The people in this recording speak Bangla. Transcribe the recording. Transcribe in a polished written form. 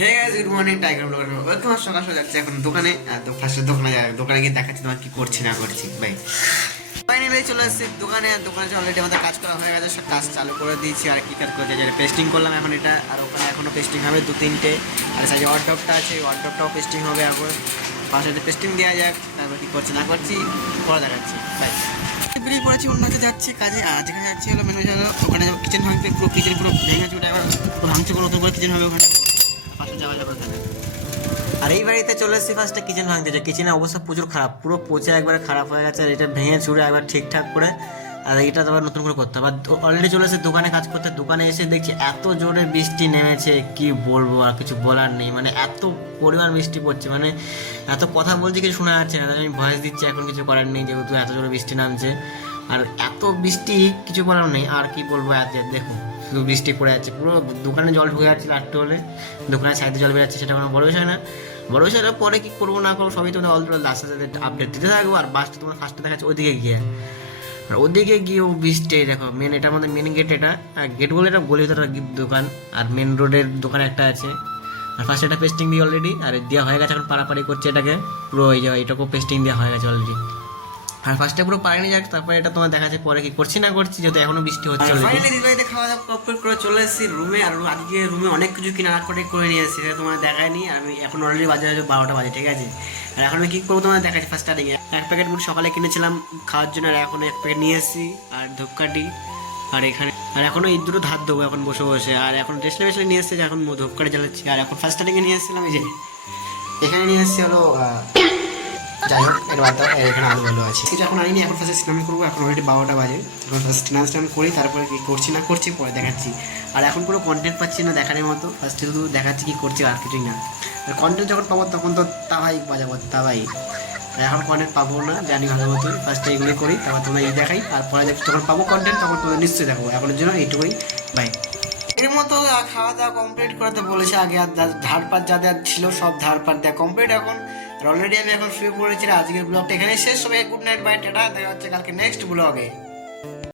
হে guys, good morning. Tiger blogger welcome. সকাল সকাল যাচ্ছি এখন দোকানে। আর তো ফার্স্টে দোকানে যাই, দোকানে গিয়ে দেখাচ্ছি তোমার কি করছি না করছি। ভাই ফাইনালি চলে এসেছি দোকানে। আর দোকানে অলরেডি আমাদের কাজ করা হয়ে গেছে, সব কাজ চালু করে দিয়েছি। আর কি কাজ করেছে, যেটা পেস্টিং করলাম এখন এটা। আর ওখানে এখনো পেস্টিং হবে দু তিনটে। আর সাইডে ওয়ার্ডরোবটা আছে, ওয়ার্ডরোবটাও পেস্টিং হবে এখন। পাশে পেস্টিং দেওয়া যাক, তারপর কি করছি না করছি পরে দেখাচ্ছি। ভাই বেরিয়ে পড়েছি, অন্য কাছে যাচ্ছি কাজে। আর যেখানে যাচ্ছি হলো মেনু হলো ওখানে কিচেন ভাঙতে, পুরো কিচেন পুরো ভেঙে চুটে এবার ভাঙছে, কোনো নতুন করে কিচেন হবে ওখানে। পাশে যাওয়া যাবে ওখানে। আর এই বাড়িতে চলে এসেছি ফার্স্টে কিচেন ভাঙতে। যে কিচেনের অবস্থা প্রচুর খারাপ, পুরো পচে একবারে খারাপ হয়ে গেছে। আর এটা ভেঙে চুড়ে একবার ঠিকঠাক করে আর এটা আবার নতুন করে করতে হবে। অলরেডি চলে এসে দোকানে কাজ করতে, দোকানে এসে দেখছি এত জোরে বৃষ্টি নেমেছে, কি বলবো আর কিছু বলার নেই। মানে এত পরিমাণ বৃষ্টি পড়ছে, মানে এত কথা বলছি কিছু শোনা যাচ্ছে না। আমি ভয়েস দিচ্ছি, এখন কিছু করার নেই যেহেতু এত জোরে বৃষ্টি নামছে। আর এত বৃষ্টি কিছু বলার নেই। আর কি বলবো, দেখো শুধু বৃষ্টি পড়ে যাচ্ছে, পুরো দোকানে জল ঢুকে যাচ্ছে। লাস্ট হলে দোকানের সাইডে জল বেরোচ্ছে, সেটা কোনো বড় বিষয় না। বড় বিষয়টা পরে কি করবো না করবো সবই তোমাদের অলরেডি লাস্টে আপডেট দিতে থাকবো। আর বাসটা তোমার ফার্স্টে দেখাচ্ছে ওইদিকে গিয়ে, আর ওদিকে গিয়েও বৃষ্টি। দেখো মেন, এটা আমাদের মেন গেট, এটা গেট বলে এটা গলি ভিতরে দোকান। আর মেন রোডের দোকান একটা আছে। আর ফার্স্ট এটা পেস্টিং দিয়ে অলরেডি আর দেওয়া হয়ে গেছে, এখন পাড়াপাড়ি করছে এটাকে পুরো। এই যে এটাকেও পেস্টিং দেওয়া হয়ে গেছে অলরেডি। আর ফার্স্টে পুরো পাড়ানি যাক, তারপরে এটা তোমার দেখাচ্ছে পরে কি করছি না করছি, যেহেতু এখনো বৃষ্টি হচ্ছে। ফাইনালি দিদিভাইতে খাওয়া দাওয়া কমপ্লিট করে চলে এসেছি রুমে। আর আজকে রুমে অনেক কিছু কেনাকাটা করে নিয়ে এসেছি, সেটা তোমার দেখায়নি। আমি এখন অলরেডি বাজে 12টা বাজে, ঠিক আছে। আর এখন আমি কী করবো তোমার দেখাচ্ছি। ফার্স্ট স্টার্টিংয়ে এক প্যাকেট মুড়ি সকালে কিনেছিলাম খাওয়ার জন্য, আর এখন এক প্যাকেট নিয়ে এসেছি। আর ধূপকাঠি আর এখানে, আর এখনো এই দুটো ধার দেবো এখন বসে বসে। আর এখন রেসলে মেসলে নিয়ে এসেছি, এখন ধূপকাঠি জ্বালাচ্ছি। আর এখন ফার্স্ট স্টার্টিংয়ে নিয়ে এসেছিলাম এই যে এখানে নিয়ে এসেছি হলো, যাই হোক এর বাদ দাও, এখানে আলু ভালো আছে কিছু এখন আনিনি। এখন ফার্স্টে স্নান করবো, এখন অলরেডি 12টা বাজে। এখন ফার্স্ট স্নান করি, তারপরে কি করছি না করছি পরে দেখাচ্ছি। আর এখন পুরো কন্টেন্ট পাচ্ছি না দেখানোর মতো, ফার্স্টে শুধু দেখাচ্ছি কি করছি আর কিছুই না। আর কন্টেন্ট যখন পাবো তখন তো তাভাই বাজাবো, তাভাই। আর এখন কন্টেন্ট পাবো না জানি ভালো মতোই, ফার্স্টে এগুলোই করি, তারপর তোমরা এই দেখাই। আর পরে যখন পাবো কন্টেন্ট তখন তোমাদের নিশ্চয়ই দেখাবো। এখনের জন্য এইটুকুই, বাই। এর মতো খাওয়া দাওয়া কমপ্লিট করতে বলেছে আগে। আর ধারপাত যা দেওয়ার ছিল সব ধারপাত দেওয়া কমপ্লিট এখন। অলরেডি আমি এখন শুয়ে পড়েছি। আজকের ব্লগটা এখানে শেষ। সবাই গুড নাইট, বাই, টাটা। দেখা হচ্ছে কালকে নেক্সট ব্লগে।